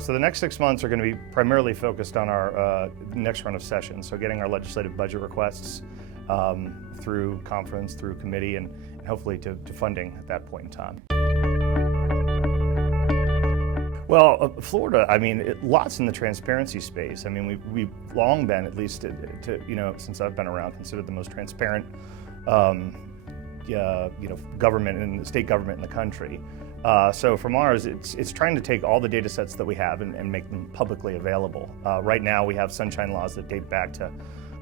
So the next 6 months are going to be primarily focused on our next run of sessions, so getting our legislative budget requests through conference, through committee, and hopefully to funding at that point in time. Well, Florida, I mean, lots in the transparency space. I mean, we've long been, at least since I've been around, considered the most transparent government and state government in the country. So from ours, it's trying to take all the data sets that we have and make them publicly available. Right now we have sunshine laws that date back to,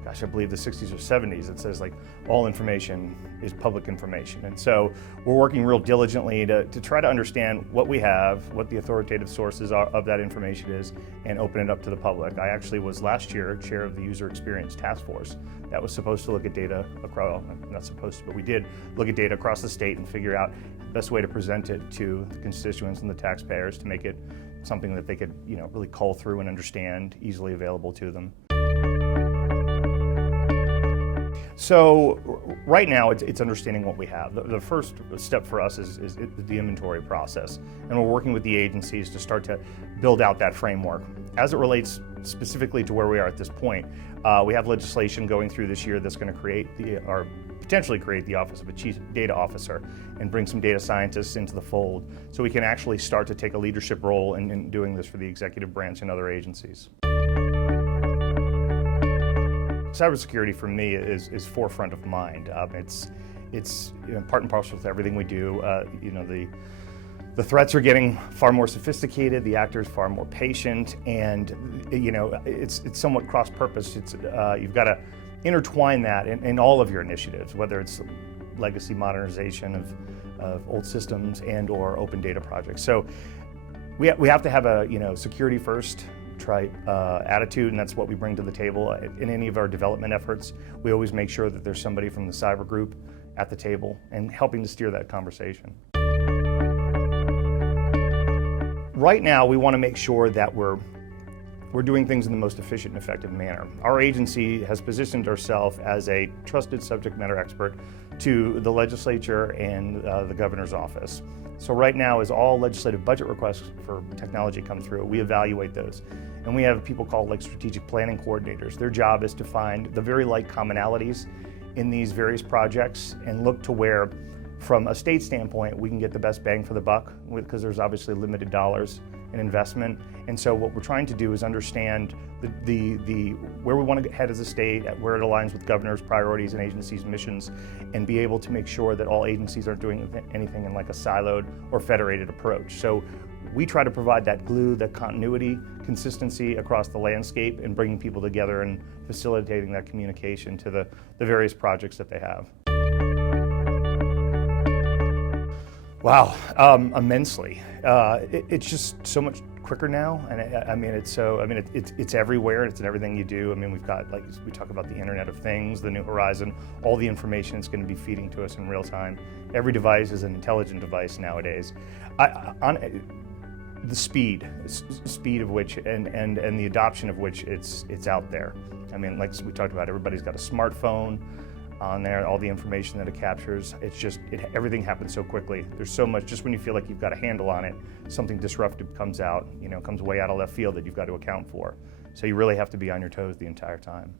I believe the 60s or 70s. It says like all information is public information. And so we're working real diligently to try to understand what we have, what the authoritative sources of that information is, and open it up to the public. I actually was last year chair of the User Experience Task Force that was supposed to look at data across, not supposed to, but we did look at data across the state and figure out the best way to present it to the constituents and the taxpayers to make it something that they could really cull through and understand, easily available to them. So right now it's understanding what we have. The first step for us is the inventory process, and we're working with the agencies to start to build out that framework. As it relates specifically to where we are at this point, we have legislation going through this year that's going to potentially create the Office of a Chief Data Officer and bring some data scientists into the fold so we can actually start to take a leadership role in doing this for the executive branch and other agencies. Cybersecurity for me is forefront of mind. It's part and parcel with everything we do. The threats are getting far more sophisticated. The actors far more patient, and it's somewhat cross-purpose. You've got to intertwine that in all of your initiatives, whether it's legacy modernization of old systems and/or open data projects. So we have to have a security first attitude, and that's what we bring to the table. In any of our development efforts, we always make sure that there's somebody from the cyber group at the table and helping to steer that conversation. Right now, we want to make sure that we're doing things in the most efficient and effective manner. Our agency has positioned ourselves as a trusted subject matter expert to the legislature and the governor's office. So right now, as all legislative budget requests for technology come through, we evaluate those. And we have people called strategic planning coordinators. Their job is to find the very light commonalities in these various projects and look to where, from a state standpoint, we can get the best bang for the buck, because there's obviously limited dollars in investment. And so what we're trying to do is understand where we want to head as a state, where it aligns with governor's priorities and agencies' missions, and be able to make sure that all agencies aren't doing anything in a siloed or federated approach. So we try to provide that glue, that continuity, consistency across the landscape, and bringing people together and facilitating that communication to the various projects that they have. Wow, immensely. It's just so much quicker now, and it's everywhere. It's in everything you do. I mean, we've got, we talk about the Internet of Things, the new horizon, all the information is going to be feeding to us in real time. Every device is an intelligent device nowadays. The speed of which and the adoption of which it's out there. I mean, like we talked about, everybody's got a smartphone on there, all the information that it captures. Everything happens so quickly. There's so much, just when you feel like you've got a handle on it, something disruptive comes out, comes way out of left field that you've got to account for. So you really have to be on your toes the entire time.